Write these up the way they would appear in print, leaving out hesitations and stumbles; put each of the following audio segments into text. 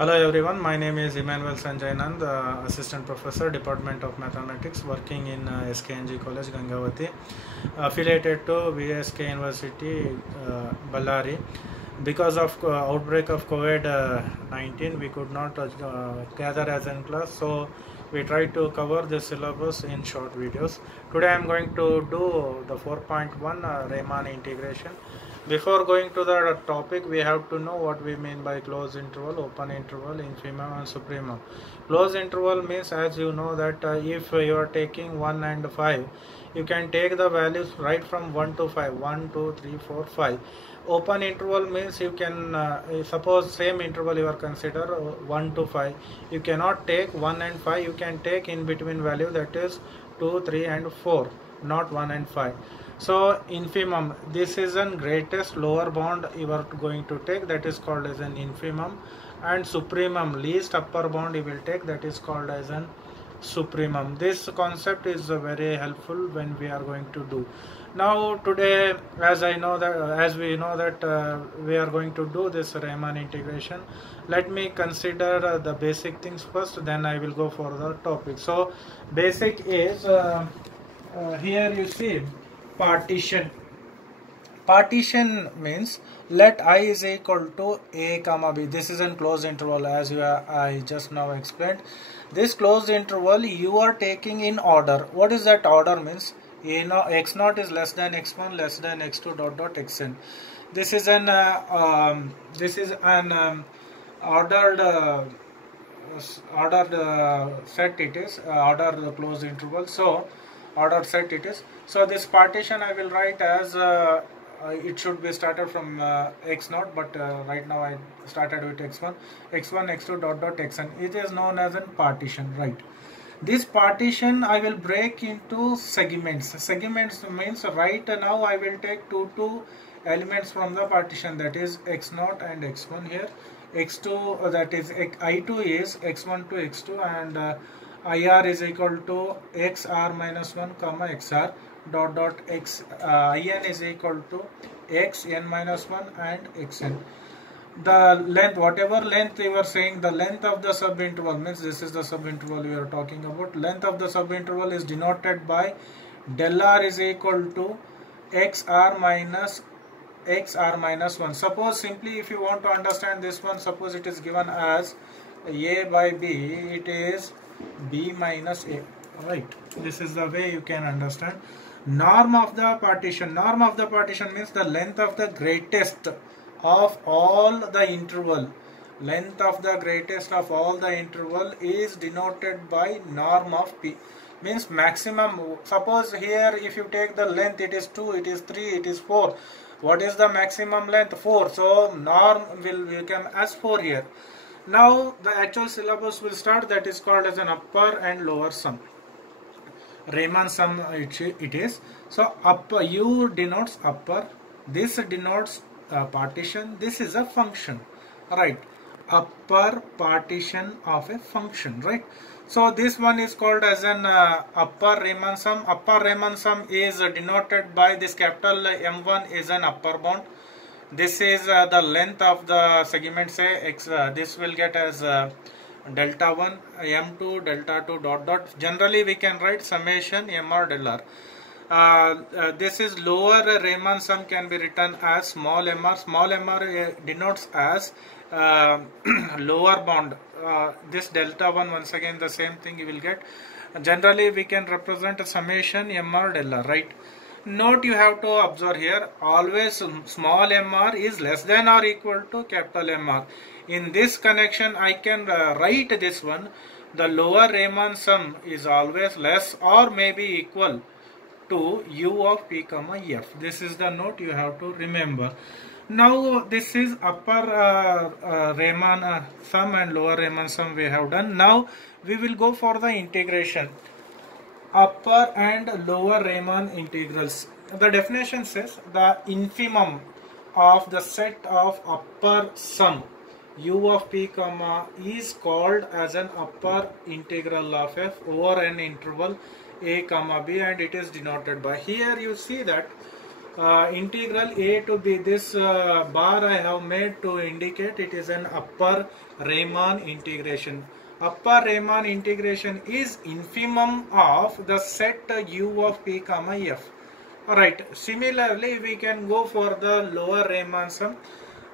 Hello everyone, my name is Emmanuel Sanjay Nand, Assistant Professor, Department of Mathematics, working in SKNG College, Gangavati, affiliated to VSK University, Ballari. Because of outbreak of COVID-19, we could not gather as in class, so we tried to cover the syllabus in short videos. Today I am going to do the 4.1 Riemann integration. Before going to the topic, we have to know what we mean by closed interval, open interval, infimum and supremum. Closed interval means, as you know, that if you are taking 1 and 5, you can take the values right from 1 to 5, 1, 2, 3, 4, 5. Open interval means you can, suppose same interval you are consider 1 to 5. You cannot take 1 and 5, you can take in between value, that is 2, 3 and 4, not 1 and 5. So infimum, this is an greatest lower bound you are going to take, that is called as an infimum, and supremum, least upper bound you will take, that is called as an supremum. This concept is very helpful when we are going to do. Now today, as we know that we are going to do this Riemann integration, let me consider the basic things first, then I will go for the topic. So basic is here you see partition. Partition means let I is equal to a comma b. This is a closed interval, as I just now explained. This closed interval you are taking in order. What is that order means? X naught is less than x1 less than x2 dot dot xn. This is an ordered set. It is ordered closed interval. So ordered set it is. So this partition I will write as it should be started from x naught, but right now I started with x1, x2 dot dot xn. It is known as a partition, right? This partition I will break into segments. Segments means right now I will take two elements from the partition, that is x0 and x1 here. X2 that is I2 is x1 to x2 and IR is equal to XR minus 1 comma XR dot dot X IN is equal to XN minus 1 and XN. The length, whatever length you are saying, the length of the subinterval means this is the subinterval we are talking about. Length of the subinterval is denoted by del R is equal to XR minus 1. Suppose simply if you want to understand this one, suppose it is given as A by B, it is B minus A, right? This is the way you can understand. Norm of the partition. Norm of the partition means the length of the greatest of all the interval. Length of the greatest of all the interval is denoted by norm of P. Means maximum. Suppose here if you take the length, it is 2, it is 3, it is 4. What is the maximum length? 4. So norm will become as 4 here. Now the actual syllabus will start, that is called as an upper and lower sum. Riemann sum it is. So upper U denotes upper, this denotes partition, this is a function, right? Upper partition of a function, right? So this one is called as an upper Riemann sum. Upper Riemann sum is denoted by this capital M1 is an upper bound. This is the length of the segment, say x. This will get as delta 1, m2, delta 2 dot dot. Generally we can write summation mr del r. This is lower Riemann sum can be written as small mr. Small mr denotes as lower bound. This delta 1, once again the same thing you will get. Generally we can represent a summation mr del r, right? Note you have to observe here, always small mr is less than or equal to capital MR. In this connection I can write this one, the lower Riemann sum is always less or maybe equal to U of P comma F. This is the note you have to remember. Now this is upper Riemann sum and lower Riemann sum we have done. Now we will go for the integration. Upper and lower Riemann integrals. The definition says the infimum of the set of upper sum U of P comma is called as an upper integral of F over an interval A comma B, and it is denoted by, here you see that integral a to b, this bar I have made to indicate it is an upper Riemann integration. Upper Riemann integration is infimum of the set u of p comma f. Alright, similarly we can go for the lower Riemann sum,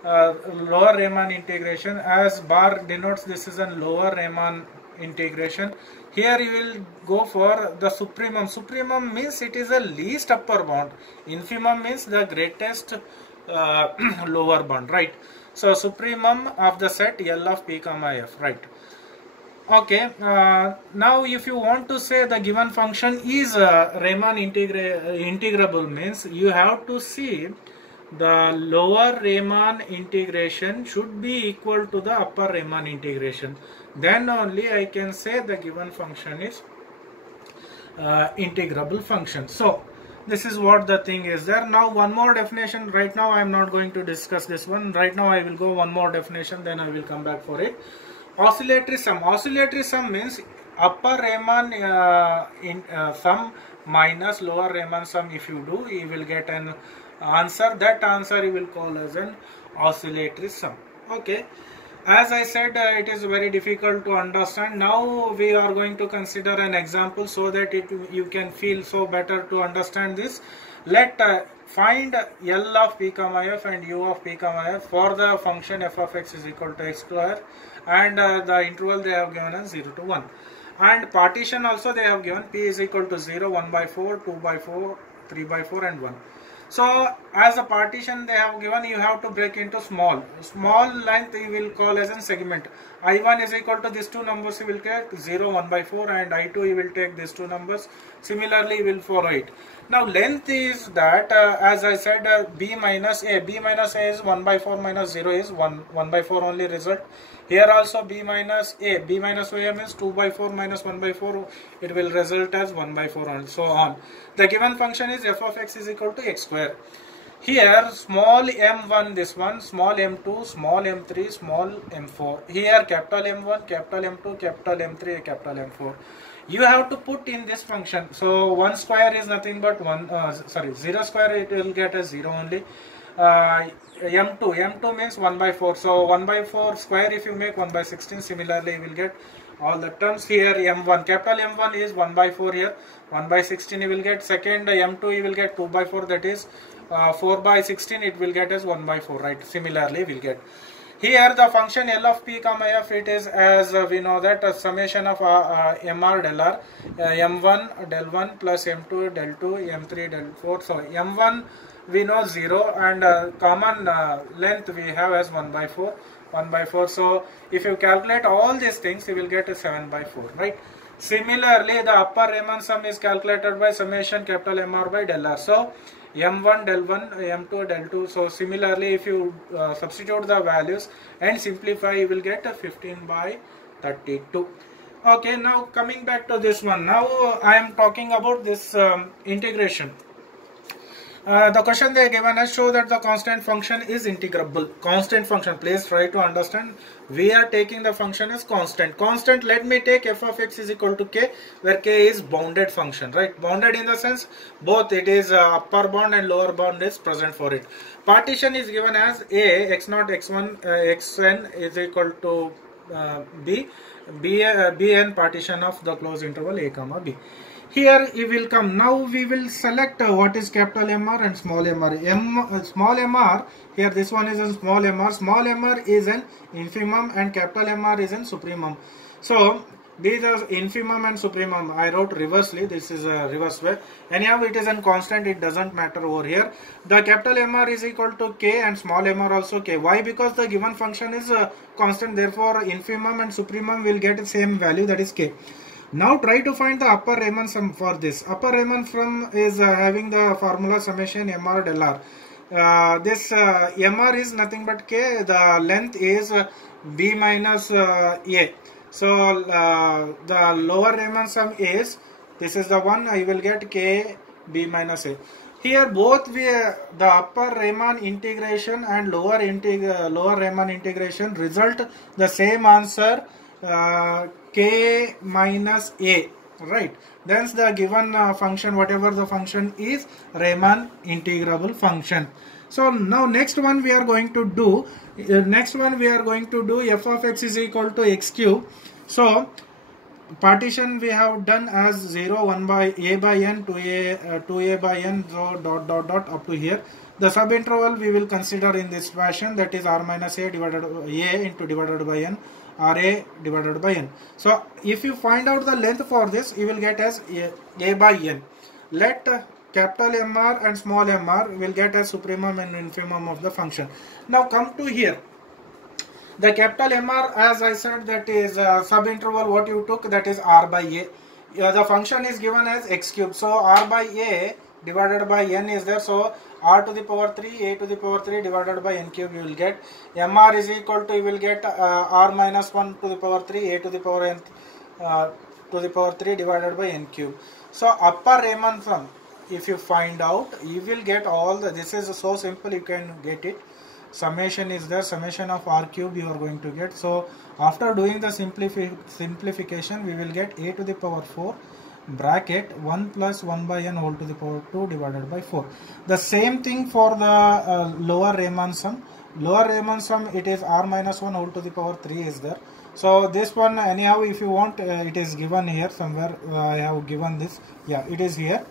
lower Riemann integration, as bar denotes this is a lower Riemann integration. Here you will go for the supremum. Supremum means it is the least upper bound. Infimum means the greatest lower bound, right? So supremum of the set L of p comma f, right? Okay, now if you want to say the given function is Riemann integrable, means you have to see the lower Riemann integration should be equal to the upper Riemann integration. Then only I can say the given function is integrable function. So this is what the thing is there. Now one more definition. Right now I am not going to discuss this one. Right now I will go one more definition, then I will come back for it. Oscillatory sum. Oscillatory sum means upper Riemann sum minus lower Riemann sum. If you do, you will get an answer. That answer you will call as an oscillatory sum. Okay. As I said, it is very difficult to understand. Now we are going to consider an example so that you can feel so better to understand this. Let find L of p comma f and u of p comma f for the function f of x is equal to x square, and the interval they have given as 0 to 1. And partition also they have given p is equal to 0, 1 by 4, 2 by 4, 3 by 4 and 1. So as a partition they have given, you have to break into small length you will call as a segment. I1 is equal to these two numbers you will get 0, 1 by 4, and I2 you will take these two numbers. Similarly you will follow it. Now length is that as I said b minus a. B minus a is 1 by 4 minus 0 is 1 by 4 only result. Here also b minus a. B minus a means 2 by 4 minus 1 by 4. It will result as 1 by 4 and so on. The given function is f of x is equal to x square. Here small m1 this one, small m2, small m3, small m4. Here capital M1, capital M2, capital M3, capital M4. You have to put in this function. So 1 square is nothing but 0 square it will get as 0 only. M2 means 1 by 4. So 1 by 4 square if you make 1 by 16. Similarly you will get all the terms. Here M1, capital M1 is 1 by 4 here. 1 by 16 you will get. Second M2 you will get 2 by 4, that is 4 by 16 it will get as 1 by 4, right? Similarly we will get. Here the function L of p comma f, it is as we know that a summation of mr del r, m1 del 1 plus m2 del 2, m3 del 4. So m1 we know 0 and common length we have as 1 by 4. 1 by 4. So if you calculate all these things you will get a 7 by 4, right? Similarly the upper Riemann sum is calculated by summation capital mr by del r. So m1 del 1, m2 del 2. So similarly if you substitute the values and simplify you will get a 15 by 32. Okay, now coming back to this one. Now I am talking about this integration. The question they are given us, show that the constant function is integrable. Constant function, please try to understand. We are taking the function as constant. Constant, let me take f of x is equal to k, where k is bounded function, right? Bounded in the sense both it is upper bound and lower bound is present for it. Partition is given as a, x0, x1, xn is equal to bn partition of the closed interval a comma b. Here it will come. Now we will select what is capital MR and small mr. Small mr, here this one is a small mr. Small mr is an infimum and capital MR is an supremum. So these are infimum and supremum. I wrote reversely. This is a reverse way. Anyhow, it is a constant. It doesn't matter over here. The capital MR is equal to k and small mr also k. Why? Because the given function is constant. Therefore, infimum and supremum will get the same value, that is k. Now try to find the upper Riemann sum for this. Upper Riemann sum is having the formula summation mr del r. This mr is nothing but k. The length is b minus a. So the lower Riemann sum is, this is the one, I will get k b minus a. Here both the upper Riemann integration and lower Riemann integration result the same answer, k minus a. right? Then the given function, whatever the function is, Riemann integrable function. So now next one we are going to do f of x is equal to x cube. So partition we have done as 0 1 by a by n to a by n, so dot dot dot up to here. The subinterval we will consider in this fashion, that is r minus a divided by n, or a divided by n. So if you find out the length for this, you will get as a by n. Let capital Mr and small mr will get as supremum and infimum of the function. Now come to here. The capital Mr, as I said, that is subinterval what you took, that is r by a. The function is given as x cube. So r by a divided by n is there. So r to the power 3, a to the power 3 divided by n cube you will get. Mr is equal to, you will get r minus 1 to the power 3, a to the power n to the power 3 divided by n cube. So upper Riemann sum, if you find out, you will get all the, this is so simple, you can get it. Summation is there, summation of r cube you are going to get. So after doing the simplification, we will get a to the power 4 bracket 1 plus 1 by n whole to the power 2 divided by 4. The same thing for the lower Riemann sum. Lower Riemann sum, it is r minus 1 whole to the power 3 is there. So this one, anyhow, if you want, it is given here somewhere. I have given this. Yeah, it is here.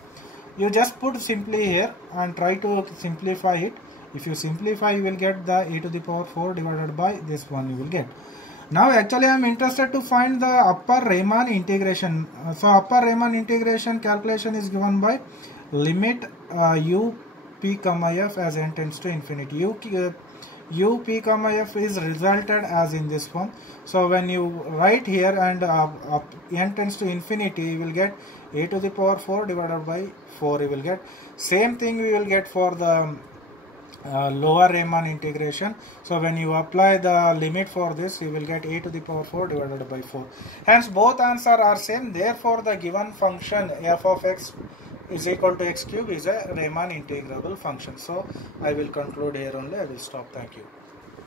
You just put simply here and try to simplify it. If you simplify, you will get the a to the power 4 divided by this one you will get. Now actually I am interested to find the upper Riemann integration. So upper Riemann integration calculation is given by limit u p comma f as n tends to infinity. U p comma f is resulted as in this form. So when you write here and n tends to infinity, you will get a to the power 4 divided by 4 you will get. Same thing we will get for the lower Riemann integration. So when you apply the limit for this, you will get a to the power 4 divided by 4. Hence both answers are same. Therefore the given function f of x is equal to x cube is a Riemann integrable function. So I will conclude here only. I will stop. Thank you.